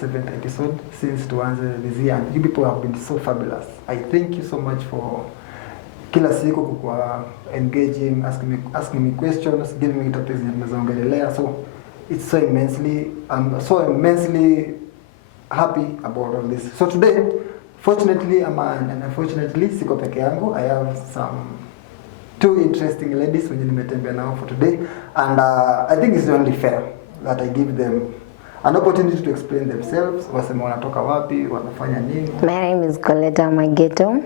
7th episode since tuanze this year, and you people have been so fabulous. I thank you so much for kila siku kwa engaging, asking me questions, giving me topics ninazoongelea. So it's so immensely, I'm so immensely happy about all this. So today, fortunately and unfortunately, siko peke yangu. I have some 2 interesting ladies wenye nimetembea nao for today, and I think it's only fair that I give them an opportunity to explain themselves. Wasema wanatoka wapi, wanafanya nini. My name is GHETTO.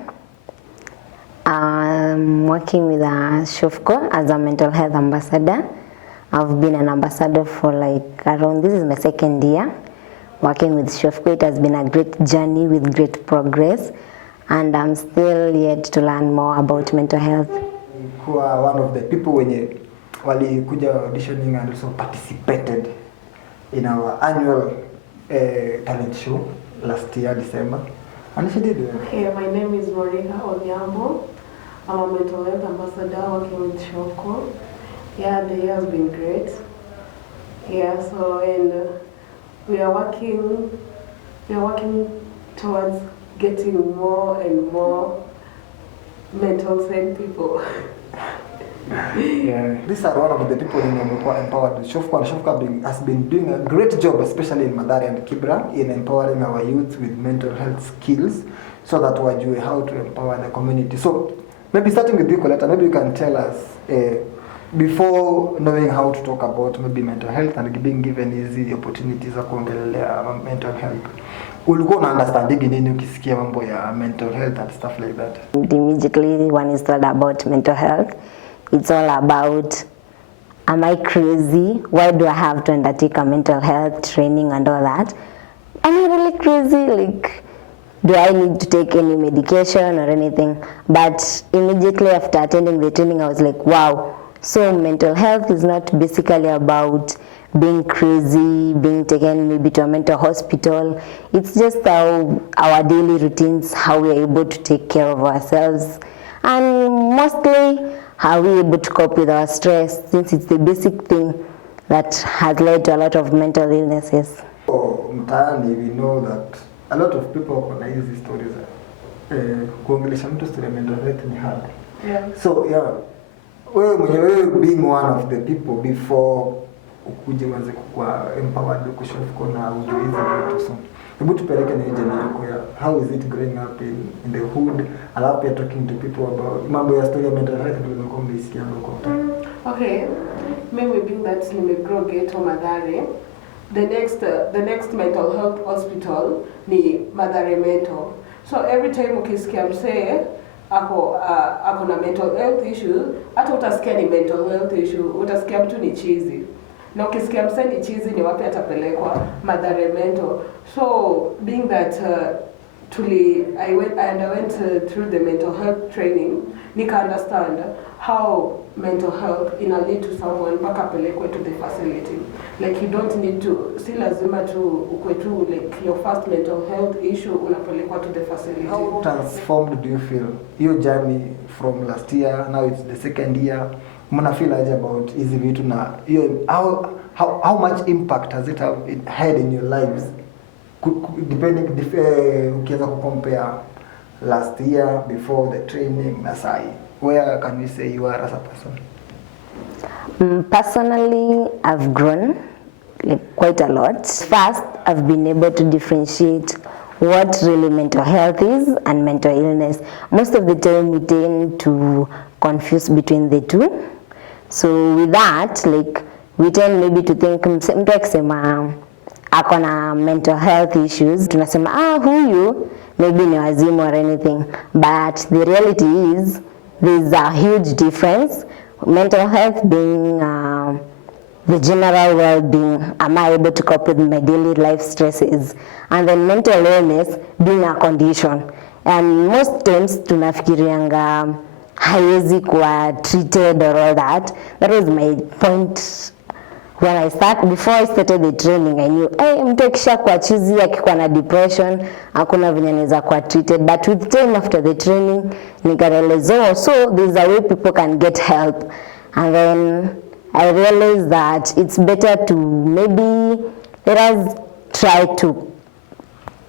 I'm working with Shofco as a mental health ambassador. I've been an ambassador for this is my 2nd year working with Shofco. It has been a great journey with great progress, and I'm still yet to learn more about mental health. Who are one of the people wenye walikuja auditioning and also participated in our annual talent show last year, December. And she did well. Okay, my name is Morena Onyambo. I'm a mental health ambassador working with Shofco. Yeah, the year has been great. Yeah, so and we are working towards getting more and more mental sane people. Yeah, these are one of the people in empowered with Shofco, and Shofco has been doing a great job, especially in Madine and Kibra, in empowering our youth with mental health skills so that we know how to empower the community. So maybe starting with you, Coletta, maybe you can tell us before knowing how to talk about maybe mental health and being given easy opportunities za kuongelea mental health, ulikuwa una understanding nini ukisikia mambo ya mental health and stuff like that? Immediately when it's all about mental health, it's all about, am I crazy? Why do I have to undertake a mental health training and all that? Am I really crazy? Do I need to take any medication or anything? But immediately after attending the training, I was like, wow. So mental health is not basically about being crazy, being taken maybe to a mental hospital. It's just how our daily routines, how we're able to take care of ourselves, and mostly how we're able to cope with our stress, since it's the basic thing that has led to a lot of mental illnesses. Oh, mtaani, we know that a lot of people kuna hizi stories. Kuongelesha mtu story mental health ni hard. Yeah. So yeah, wewe being one of the people before ukuje uanze kuwa empowered kushofko na ujue hizi vitu. So hebu tupeleke ni journey yako ya how is it growing up in the hood, alafu pia talking to people about mambo ya story ya mental health ndio unakuwa umesikia huko. Okay, maybe being that nimegrow ghetto Madare, the next mental health hospital ni Madare Mental. So every time ukisikia msee ako na mental health issue, hata utasikia ni mental health issue, utasikia mtu ni chizi. Na ukisikia msee ni chizi, ni wapi atapelekwa? Madare Mental. So being that I went through the mental health training, nika understand how mental health ina lead to someone mpaka apelekwe to the facility. Like you don't need to, si lazima tu ukwe tu like your first mental health issue unapelekwa to the facility. How transformed do you feel? Your journey from last year, now it's the 2nd year. Mna feel aje about hizi vitu na how much impact has it had in your lives? Depending ukianza compare last year before the training na sai, where can we say you are as a person? Personally, I've grown quite a lot. First, I've been able to differentiate what really mental health is and mental illness. Most of the time we tend to confuse between the two. So with that, we tend maybe to think mtu akisema akona mental health issues, tunasema huyu maybe ni wazimu or anything. But the reality is there's a huge difference. Mental health being the general well-being, am I able to cope with my daily life stresses, and then mental illness being a condition. And most times tunafikirianga haiwezi kuwa treated or all that. That was my point when before I started the training. I knew mtu akisha kwa chizi akikuwa na depression hakuna vile anaweza kuwa treated, but with time after the training nikarealize so there's a way people can get help. And then I realized that it's better to maybe let us try to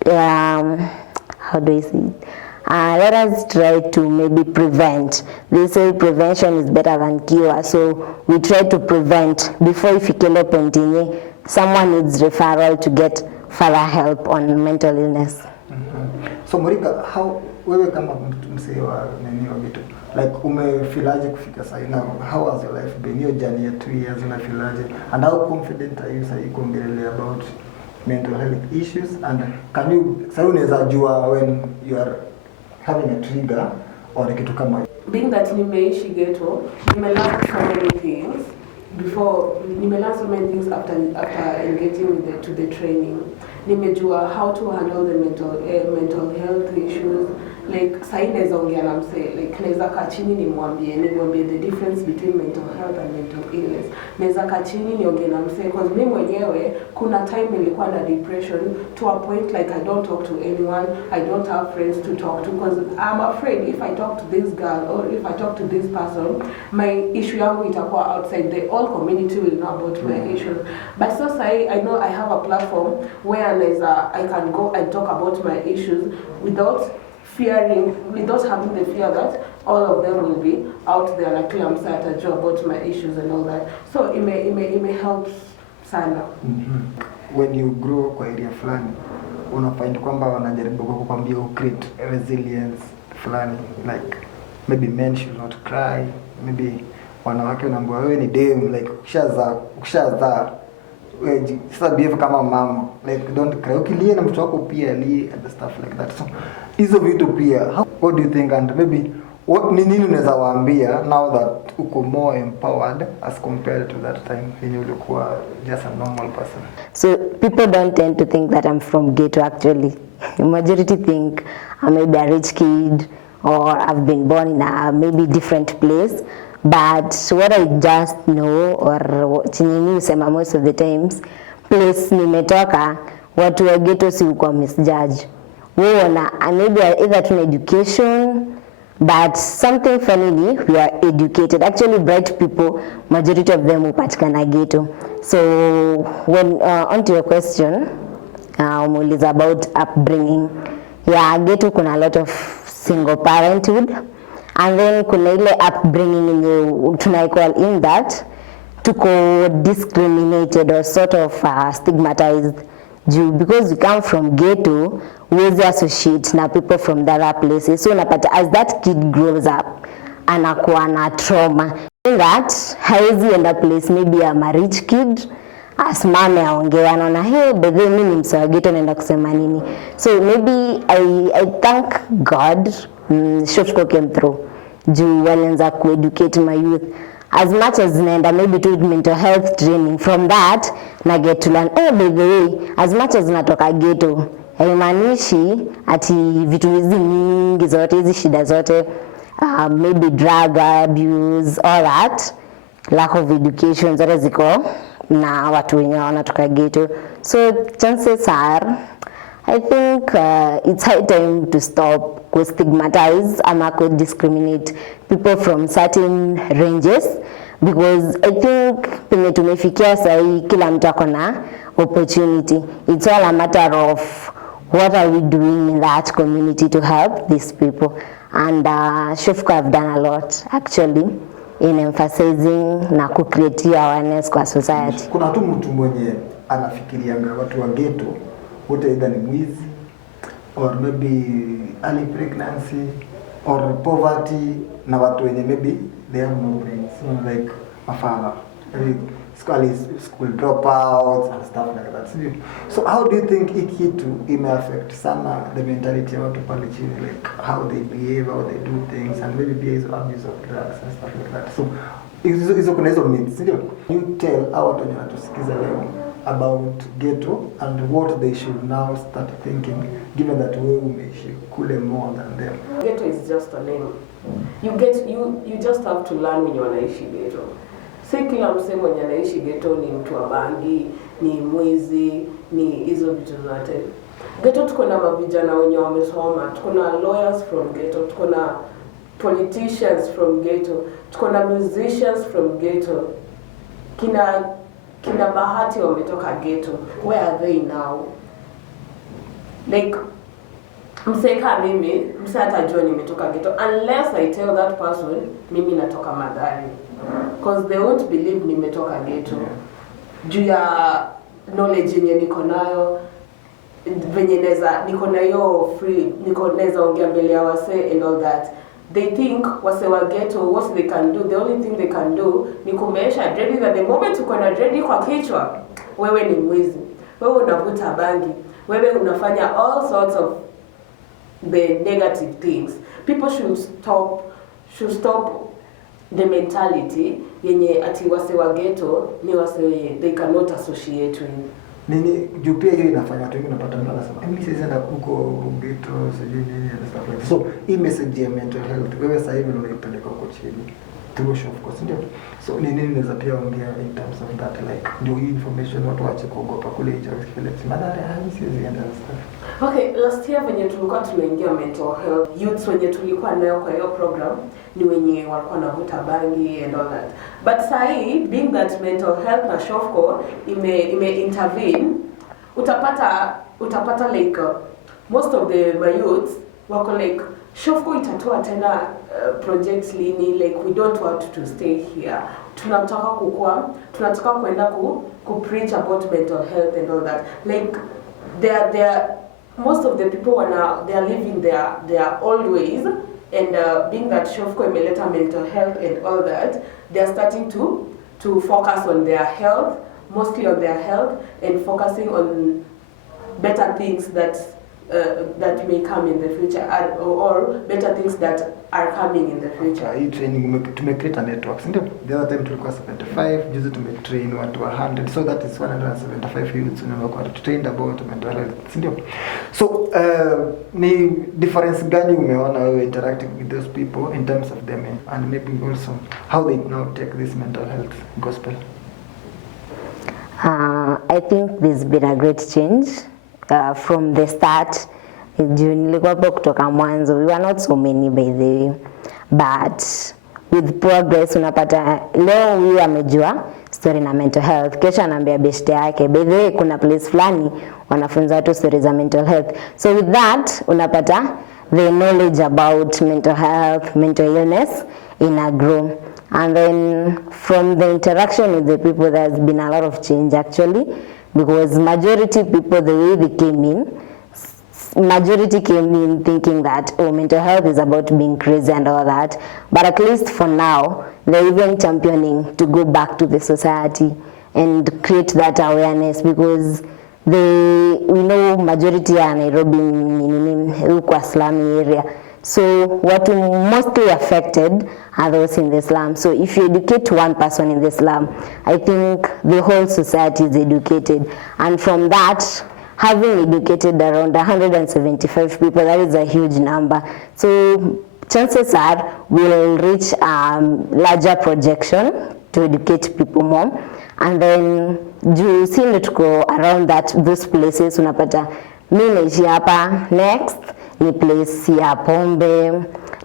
how do I say it? Let us try to maybe prevent. They say prevention is better than cure, so we try to prevent before ifikile point yenye someone needs referral to get further help on mental illness. So Morika, how wewe kama msee wa nini wa vitu like umefilaje kufika sasa now, how has your life been, your journey ya 2 years unafilaje, and how confident are you sasa kuongelea about mental health issues, and can you sasa unaweza jua when you are having a trigger or kitu kama being that nimeishi ghetto, nimelearn so many things before, nimelearn so many things after engaging with to the training. Nimejua how to handle the mental health issues. Like sai naweza ongea na msee, like naweza kaa chini nimwambie the difference between mental health and mental illness. Naweza kaa chini niongee na msee because mimi mwenyewe kuna time nilikuwa na depression to a point like I don't talk to anyone, I don't have friends to talk to because I'm afraid if I talk to this girl or if I talk to this person, my issue yangu itakuwa outside, the whole community will know about my issues. But so I know I have a platform where I can go and talk about my issues without having the fear that all of them will be out there like I'm sad about my issues and all that. So it may help sana. When you grow kwa area fulani unafind kwamba wanajaribu kukwambia create resilience fulani, like maybe men should not cry, maybe wanawake wanaambiwa wewe ni dem, like ukishaza wewe sasa behave kama mama, like don't cry, ukilia na mtu wako pia lie and stuff like that. So hizo vitu pia, what do you think, and maybe what nini unaweza waambia now that uko more empowered as compared to that time when you ulikuwa just a normal person? So people don't tend to think that I'm from ghetto actually. Majority think I may be a rich kid or I've been born in a maybe different place. But what I just know or chinini usema most of the times, place nimetoka, watu wa ghetto si ukwa misjudge. Wewe maybe either to education, but something funny, we are educated. Actually, bright people, majority of them upatikana ghetto. So when onto your question, is about upbringing. Yeah, ghetto kuna a lot of single parenthood. And then kuna ile upbringing tunaikuwa in that tuko discriminated or sort of stigmatized because we come from ghetto, we associate na people from the other places. So unapata as that kid grows up anakuwa na trauma in that haizi enda place, maybe I'm a rich kid, asimame aongea anaona hey but then mimi msawa ghetto naenda kusema nini. So maybe I thank God Shofko came through juu walianza educate my youth as much as naenda maybe to mental health training. From that na get to learn by the way as much as natoka ghetto haimaanishi ati vitu hizi mingi zote hizi shida zote maybe drug abuse all that lack of education zote ziko na watu wenye wanatoka ghetto. So chances are I think it's high time to stop stigmatize and discriminate people from certain ranges, because I think penye tumefikia sahi kila mtu akona opportunity. It's all a matter of what are we doing in that community to help these people, and Shofko have done a lot actually in emphasizing na create awareness kwa society. Kuna tu mtu mwenye anafikiria watu wa ghetto wote either ni mwizi or maybe early pregnancy or poverty na watu wenye maybe they have no brains, so like mafala school dropouts and stuff like that. So how do you think it may affect sana the mentality of watu pale chini, like how they behave, how they do things, and maybe be abuse of drugs and stuff like that? So hizo kuna hizo myths, ndio you tell our watu wenye wanatusikiza leo about ghetto and what they should now start thinking, given that we umeishi kule more than them. Ghetto is just a name. You just have to learn when you wanaishi ghetto. Si kila msemo mwenye anaishi ghetto ni mtu wa bangi, ni mwizi, ni hizo vitu zote. Ghetto tuko na mavijana wenye wamesoma, tuko na lawyers from ghetto, tuko na politicians from ghetto, tuko na musicians from ghetto. Kina Bahati wametoka ghetto. Where are they now? like mseka mimi mse atajua nimetoka ghetto unless I tell that person mimi natoka Madari, because they won't believe nimetoka ghetto juu ya knowledge yenye niko nayo, venye niko na hiyo free, niko naweza ongea mbele ya wase and all that. They think wase wa ghetto, what they can do, the only thing they can do ni kumeesha dread, that the moment uko na dread kwa kichwa wewe ni mwizi, wewe unavuta bangi, wewe unafanya all sorts of the negative things. People should stop the mentality yenye ati wase wa ghetto ni wase they cannot associate with. Nini juu pia hiyo inafanya watu wengi unapata mtu anasema mimi siwezi enda huko ghetto sijui nini and stuff like that. So hii message ya mental health wewe sasa hivi unaipeleka huko chini through show of course, ndio. So nini unaweza pia ongea in terms of that, like ndio hii information watu waache kuogopa kule hicho kile madhara hii siwezi enda stuff. Okay, last year when tulikuwa tunaingia mental health, youths wenye tulikuwa nayo kwa hiyo program ni wenye walikuwa navuta bangi and all that. But sahi, being that mental health na Shofco ime intervene, utapata like most of the my youths wako like Shofco itatoa tena projects lini, like we don't want to stay here. Tunataka kwenda ku preach about mental health and all that. Like they are most of the people they are living their old ways, and being that Shofco imeleta mental health and all that, they are starting to focus on their health, mostly on their health, and focusing on better things that may come in the future, or better things that are coming in the future. Hii training tumecreate a network, ndio. The other time tulikuwa 75, juzi tumetrain watu 100, so that is 175 youths who are trained about mental health, ndio. So ni difference gani umeona wewe interacting with those people in terms of them, and maybe also how they now take this mental health gospel? I think there's been a great change from the start. Nilikuwa kutoka mwanzo, we were not so many by the way, but with progress unapata leo huyu amejua story na mental health, kesho anaambia best yake by the way kuna place fulani wanafunza watu stories za mental health. So with that unapata the knowledge about mental health, mental illness ina grow, and then from the interaction with the people there's been a lot of change actually, because majority people, the way they came in, majority came in thinking that mental health is about being crazy and all that, but at least for now they're even championing to go back to the society and create that awareness, because we know majority ya Nairobi huko slum area, so what mostly affected are those in the slum. So if you educate one person in the slum, I think the whole society is educated, and from that, having educated around 175 people, that is a huge number. So chances are we'll reach larger projection to educate people more, and then you see it go around those places. Unapata mimi naishi hapa, next ni place ya pombe,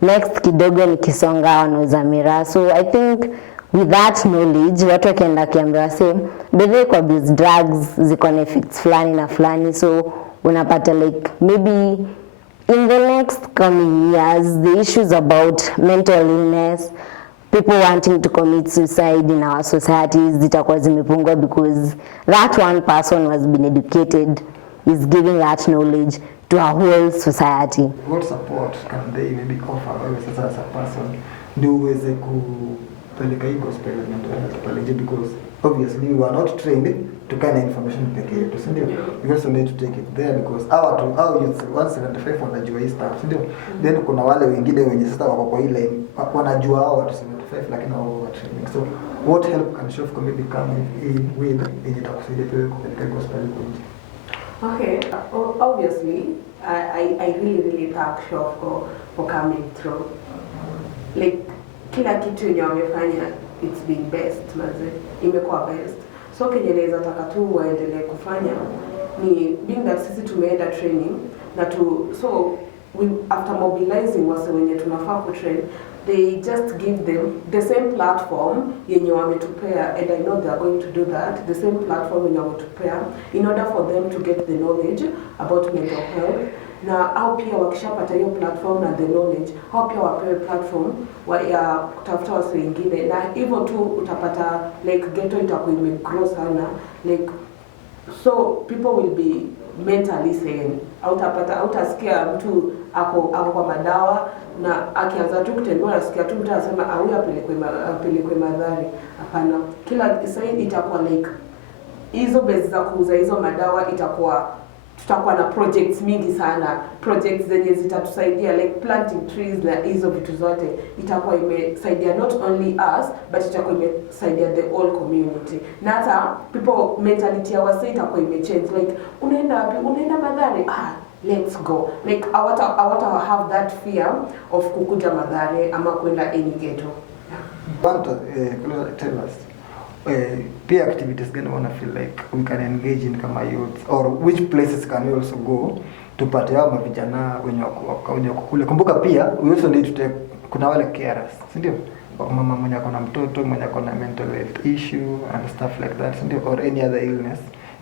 next kidogo ni Kisonga wanauza miraa. So I think with that knowledge watu wakienda kiambiwa say bedhe kwa abuse drugs ziko na effects fulani na fulani, so unapata like maybe in the next coming years the issues about mental illness, people wanting to commit suicide in our societies zitakuwa zimepungua, because that one person who has been educated is giving that knowledge to a whole society. What support can they maybe offer wewe sasa as a person ndio uweze kupeleka hii gospel mental health pale, because obviously we are not trained to kind of information peke yetu, si ndio? We also need to take it there, because our youth 175 wanajua hii stuff, si ndio? Then kuna wale wengine wenye sasa wako kwa ile wanajua hao watu 75 lakini hao watu training. So what help can Shofco maybe come in with in itakusaidia kupeleka gospel huko? Okay, obviously, I really thank Shofco for coming through. Like, kila kitu yenye wamefanya, it's been best, manze, imekuwa best. So kenye naweza taka tu waendelee kufanya ni being that sisi tumeenda training na so after mobilizing wase wenye tunafaa kutrain, they just give them the same platform yenye wametupea, and I know they are going to do that, the same platform yenye wametupea in order for them to get the knowledge about mental health. Na au pia wakishapata hiyo platform na the knowledge, au pia wapewe platform ya kutafuta wase wengine, na hivyo tu utapata like ghetto itakuwa imegrow sana, like so people will be mentally sane. Utasikia mtu ako kwa madawa na akianza tu kutembea unasikia tu mtu anasema huyu apelekwe Madhari. Hapana, kila sign itakuwa like hizo base za kuuza hizo madawa tutakuwa na projects mingi sana, projects zenye zitatusaidia like planting trees na hizo vitu zote itakuwa imesaidia not only us but itakuwa imesaidia the whole community. Na hata people mentality ya wase itakuwa imechange, like unaenda wapi, unaenda Madhari, let's go, like I want to have that fear of kukuja Madhari ama kwenda any ghetto. Want to tell us peer activities gani wanna feel like we can engage in kama youth, or which places can we also go tupate hao mavijana wenye kukule. Kumbuka pia we also need to take, kuna wale carers, si ndio? Mama mwenye akona mtoto, mwenye akona mental health issue and stuff like that, si ndio? Or any other illness,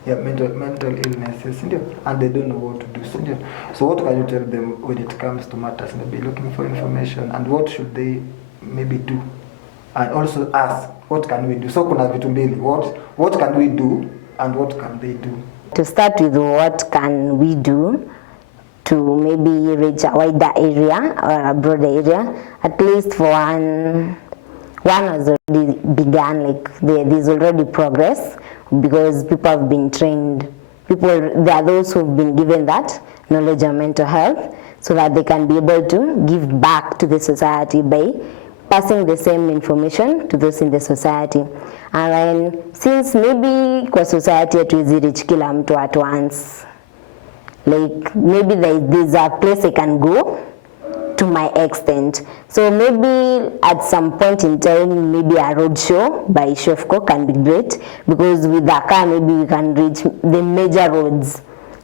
mental illnesses, si ndio? And they don't know what to do, si ndio? So what can you tell them when it comes to matters, maybe looking for information, and what should they maybe do? And also ask, what can we do? So kuna vitu mbili, what can we do and what can they do? To start with, what can we do to maybe reach a wider area or a broader area? At least for one has already begun, like there's already progress because people have been trained. There are those who've been given that knowledge of mental health so that they can be able to give back to the society by passing the same information to those in the society. And then since maybe kwa society hatuwezi reach kila mtu at once, like maybe there's a place I can go to my extent. So maybe at some point in time, maybe a road show by Shofko can be great, because with a car maybe we can reach the major roads.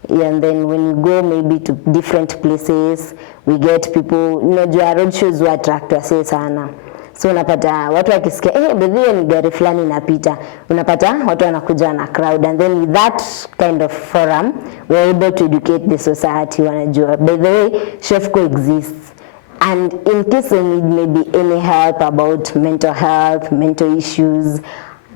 And then when you go maybe to different places, we get people, unajua road shows wa attract wase sana. So unapata watu wakisikia bedhiwe ni gari fulani inapita, unapata watu wanakuja na crowd, and then with that kind of forum we're able to educate the society. Wanajua by the way Shofco exists, and in case I need maybe any help about mental health, mental issues,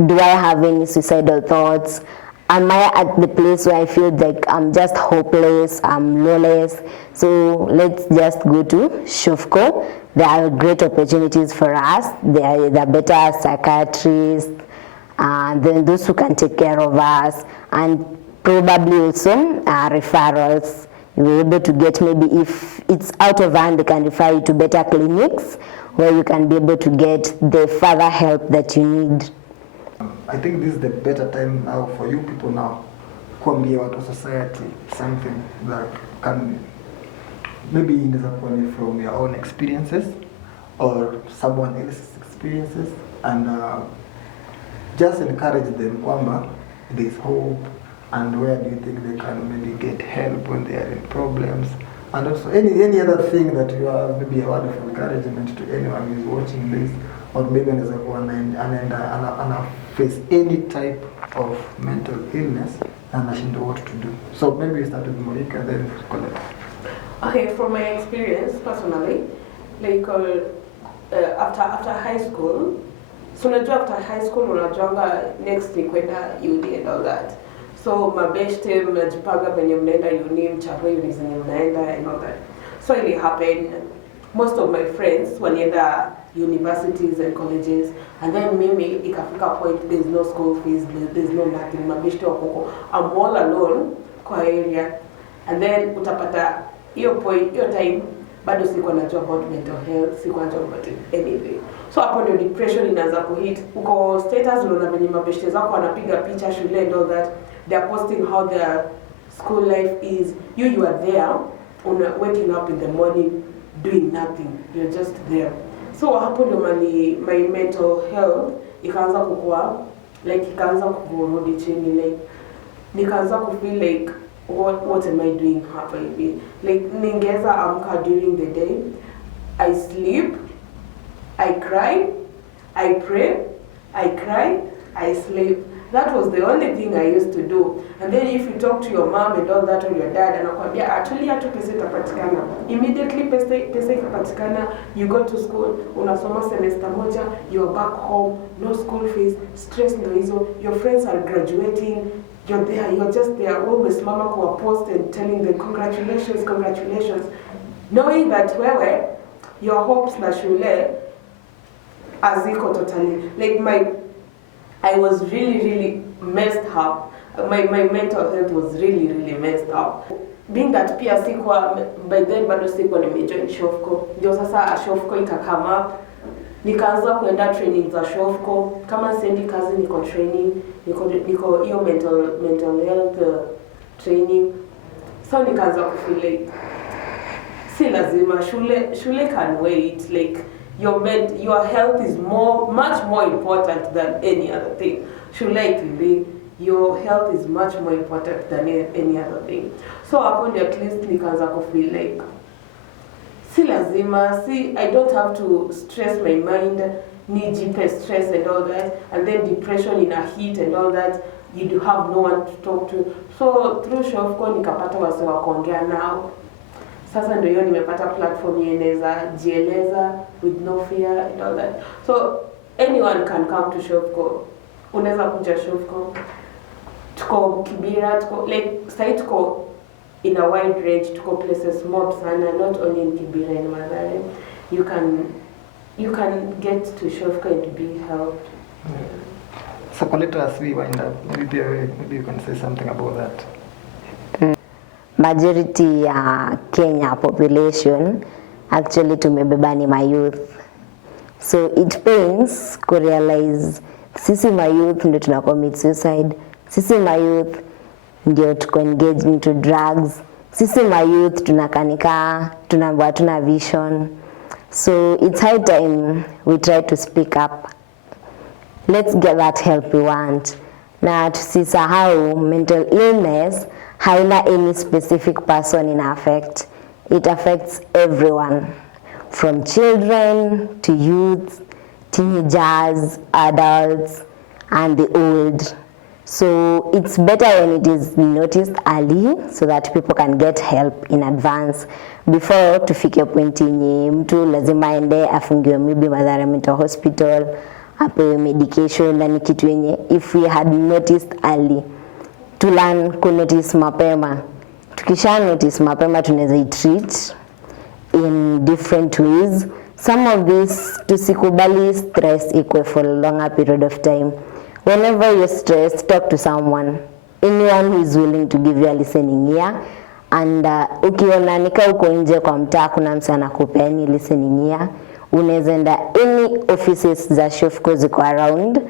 do I have any suicidal thoughts, am I at the place where I feel like I'm just hopeless, I'm lawless, so let's just go to Shofco. There are great opportunities for us. There are better psychiatrists, and then those who can take care of us, and probably also referrals. You're able to get, maybe if it's out of hand, they can refer you to better clinics where you can be able to get the further help that you need. I think this is the better time now for you people now kuambia watu society something that can maybe inaweza kuwa ni from your own experiences or someone else's experiences, and just encourage them kwamba there is hope, and where do you think they can maybe get help when they are in problems, and also any other thing that you are, maybe a word of encouragement to anyone who is watching this, or maybe anaweza kuwa ana face any type of mental illness and anashindwa what to do. So maybe we start with Monica, then Colette. Okay, from my experience personally, like after high school, so after high school unajuanga next ni kwenda uni and all that. So mabeshte mnajipanga venye mnaenda uni, mchague uni zenye mnaenda and all that. So it happened, most of my friends walienda universities and colleges, and then mimi ikafika point there's no school fees, there's no nothing, mabeshte wako, I'm all alone kwa area, and then utapata hiyo time bado sikuwa najua about mental health, sikuwa najua about anything. So hapo ndio depression inaanza kuhit. Uko status unaona venye mabeshte zako wanapiga picha shule and all that, they are posting how their school life is. You are there, waking up in the morning doing nothing, you're just there. So hapo ndio my mental health ikaanza kukua, like ikaanza kurudi chini, like nikaanza kufeel like what am I doing hapa hivi? Like ningeza amka during the day, I sleep, I cry, I pray, I cry, I sleep. That was the only thing I used to do. And then if you talk to your mom and all that, or your dad, anakuambia atulia tu pesa itapatikana. Immediately pesa ikapatikana, you go to school, unasoma semester moja, you're back home, no school fees, stress ndo hizo, your friends are graduating, you're there, you're just there, always mama kwa post and telling them congratulations, congratulations. Knowing that wewe, your hopes na shule, aziko totally. Like I was really messed up. My mental health was really messed up. Being that pia sikuwa, by then bado sikuwa nimejoin Shofco. Ndio sasa Shofco ika come up. Nikaanza kuenda training za Shofco. Kama siendi kazi niko training, niko hiyo mental health training. So nikaanza kufeel like si lazima shule can wait, like your health is much more important than any other thing. Your health is much more important than any other thing. So upon at least nikaanza kufeel like si lazima, I don't have to stress my mind, nijipe stress and all that, and then depression in a heat and all that, you do have no one to talk to. So through Shofco nikapata wase wa kuongea nao. Sasa ndio hiyo nimepata platform yeneza jieleza with no fear and all that. So anyone can come to Shofco. Unaweza kuja Shofco. Tuko Kibera, tuko in a wide range, tuko places mob sana, not only in Kibera and Madine. You can get to Shofco and be helped. Yeah. So Coletta, as we wind up, maybe you can say something about that. Majority ya Kenya population actually tumebeba ni my youth. So it pains to realize sisi my youth ndio tuna commit suicide. Sisi my youth ndio tuko engage into drugs. Sisi my youth tunakanika, tunaambiwa tuna vision. So it's high time we try to speak up. Let's get that help we want. Na tusisahau mental illness haina any specific person in effect. It affects everyone, from children to youth, teenagers, adults, and the old. So it's better when it is noticed early so that people can get help in advance before tufike point yenye mtu lazima ende afungiwe maybe Madhara Mental Hospital, apewe medication na ni kitu yenye if we had noticed early. To learn ku notice mapema. Tukisha notice mapema tunaweza treat in different ways. Some of this tusikubali stress ikwe for a longer period of time. Whenever you're stressed, talk to someone. Anyone who is willing to give you a listening ear. And ukiona nika uko nje kwa mtaa kuna mtu anakupea ni listening ear, unaweza enda any offices za Shofco ziko around.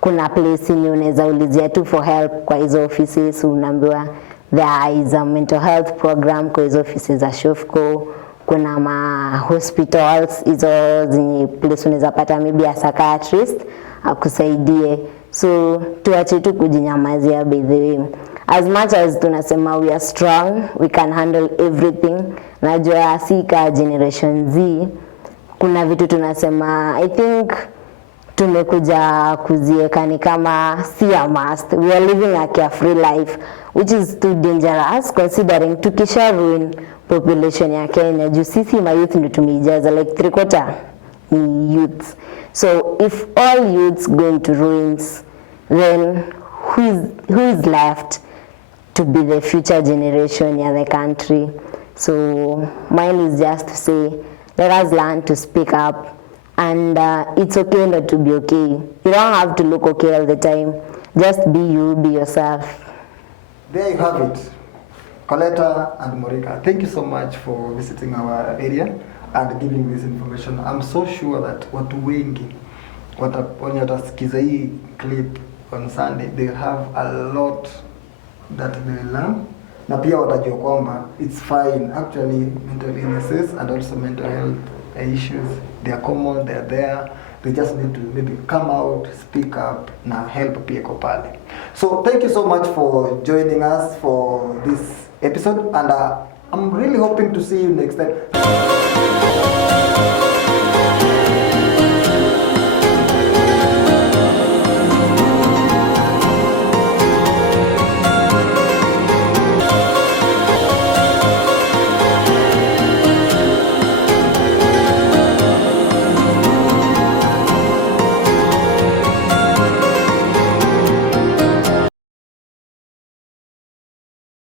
Kuna place ni unaweza ulizia tu for help kwa hizo offices, unaambiwa there is a mental health program kwa hizo offices za Shofco. Kuna ma hospitals hizo zenye place unaweza pata maybe a psychiatrist akusaidie. So tuache tu kujinyamazia by the way. As much as tunasema we are strong, we can handle everything. Najua sika generation Z kuna vitu tunasema I think tumekuja kuzieka ni kama si a must. We are living a carefree life which is too dangerous considering tukisha ruin population ya Kenya. Juu sisi ma youth ndio tumeijaza like 3/4 ni youth. So if all youths going to ruins, then who is left to be the future generation in the country? So mine is just to say let us learn to speak up. And it's okay not to be okay. You don't have to look okay all the time. Just be you, be yourself. There you have it. Coletta and Morika, thank you so much for visiting our area and giving this information. I'm so sure that watu wengi wenye watasikiza hii clip on Sunday, they have a lot that they learn. Na pia watajua kwamba it's fine. Actually, mental illnesses and also mental health issues. They are common, they are there. They just need to maybe come out, speak up, na help pia iko pale. So thank you so much for joining us for this episode, and I'm really hoping to see you next time.